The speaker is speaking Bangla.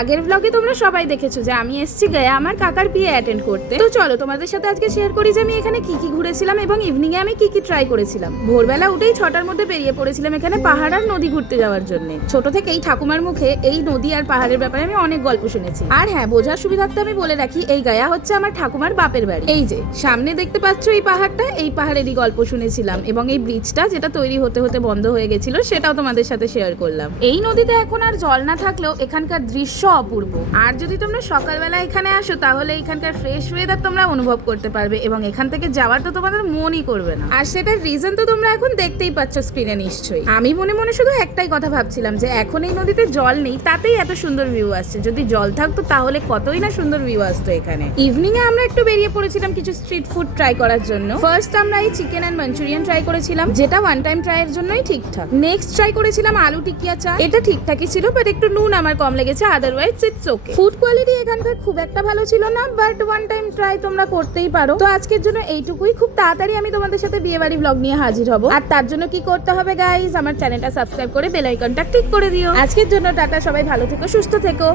আগের ব্লগে তোমরা সবাই দেখেছ যে আমি এসেছি গয়া আমার কাকার বিয়ে অ্যাটেন্ড করতে। তো চলো, তোমাদের সাথে আজকে শেয়ার করি যে আমি এখানে কি কি ঘুরেছিলাম এবং ইভিনিং এ আমি কি কি ট্রাই করেছিলাম। ভোরবেলা উঠেই ছটার মধ্যে বেরিয়ে পড়েছিলাম এখানে পাহাড় আর নদী ঘুরতে যাওয়ার জন্য। ছোট থেকেই ঠাকুমার মুখে এই নদী আর পাহাড়ের ব্যাপারে আমি অনেক গল্প শুনেছি। আর হ্যাঁ বোঝার সুবিধার্থে আমি বলে রাখি, এই গায়া হচ্ছে আমার ঠাকুমার বাপের বাড়ি। এই যে, সামনে দেখতে পাচ্ছ এই পাহাড়টা, এই পাহাড়েরই গল্প শুনেছিলাম এবং এই ব্রিজটা যেটা তৈরি হতে হতে বন্ধ হয়ে গেছিল, সেটাও তোমাদের সাথে শেয়ার করলাম। এই নদীতে এখন আর জল না থাকলেও এখানকার দৃশ্য অপূর্ব। আর যদি তোমরা সকালবেলা এখানে আসো, তাহলে এখানকার ফ্রেশ ওয়েদার তোমরা অনুভব করতে পারবে এবং এখান থেকে যাওয়ার তো তোমাদের মনই করবে না। আর সেটার রিজন তো তোমরা এখন দেখতেই পাচ্ছ স্ক্রিনে নিশ্চয়ই। আমি মনে মনে শুধু একটাই কথা ভাবছিলাম যে এখন এই নদীতে জল নেই, তাতেই এত সুন্দর ভিউ আসছে। যদি জল থাকতো, তাহলে কতই না সুন্দর ভিউ আসতো এখানে। ইভিনিং এ আমরা একটু বেরিয়ে পড়েছিলাম কিছু স্ট্রিট ফুড ট্রাই করার জন্য। ফার্স্ট আমরা এই চিকেন এন্ড মাঞ্চুরিয়ান ট্রাই করেছিলাম, যেটা ওয়ান টাইম ট্রাই এর জন্যই ঠিকঠাক। নেক্সট ট্রাই করেছিলাম আলু টিকিয়া চা। এটা ঠিকঠাকই ছিল বাট একটু নুন আমার কম লেগেছে otherwise it's okay food quality এখানকার খুব একটা ভালো ছিল না বাট ওয়ান টাইম ট্রাই তোমরা করতেই পারো। তো আজকের জন্য এইটুকুই। খুব তাড়াতাড়ি আমি তোমাদের সাথে বিয়ে বাড়ি ব্লগ নিয়ে হাজির হব। আর তার জন্য কি করতে হবে গাইজ আমার চ্যানেলটা সাবস্ক্রাইব করে বেল আইকনটা ক্লিক করে দিও। আজকের জন্য টাটা, সবাই ভালো থেকো, সুস্থ থেকো।